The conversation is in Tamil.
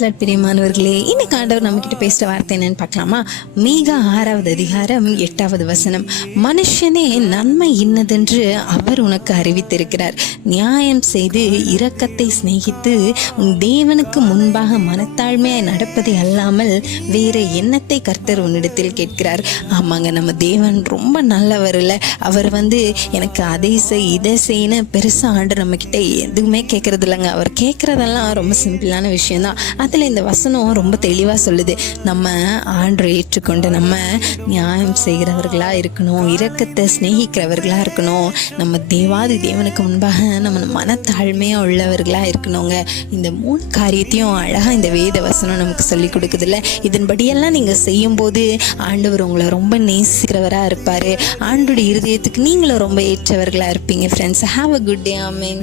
பிரியமானவர்களே, இன்னைக்கு ஆண்டவர் நம்ம கிட்ட பேசுற வார்த்தை என்னன்னு பார்க்கலாமா? மீகா 6வது அதிகாரம் 8வது வசனம். மனுஷனே நன்மை இன்னதென்று அவர் உனக்கு அறிவித்திருக்கிறார். நியாயம் செய்து இரக்கத்தை சிநேகித்து உன் தேவனுக்கு முன்பாக மனத்தாழ்மையாய் நடப்பதை அல்லாமல் வேற எண்ணத்தை கர்த்தர் உன்னிடத்தில் கேட்கிறார். ஆமாங்க, நம்ம தேவன் ரொம்ப நல்லவர் இல்லை? அவர் எனக்கு அதை செய் இதை செய்யன்னு பெருசா ஆண்டவர் நம்ம கிட்ட எதுவுமே கேட்கறது இல்லைங்க. அவர் கேட்கறதெல்லாம் ரொம்ப சிம்பிளான விஷயம்தான். அதில் இந்த வசனம் ரொம்ப தெளிவாக சொல்லுது, நம்ம ஆண்டரை ஏற்றுக்கொண்டு நம்ம நியாயம் செய்கிறவர்களாக இருக்கணும், இரக்கத்தை சிநேகிக்கிறவர்களாக இருக்கணும், நம்ம தேவாதி தேவனுக்கு முன்பாக நம்ம மனத்தாழ்மையாக உள்ளவர்களாக இருக்கணுங்க. இந்த 3 காரியத்தையும் அழகாக இந்த வேத வசனம் நமக்கு சொல்லி கொடுக்குதுல்ல. இதன்படியெல்லாம் நீங்கள் செய்யும்போது ஆண்டவர் உங்களை ரொம்ப நேசிக்கிறவராக இருப்பார். ஆண்டோட இருதயத்துக்கு நீங்களும் ரொம்ப ஏற்றவர்களாக இருப்பீங்க. Friends, have a good day. Amen.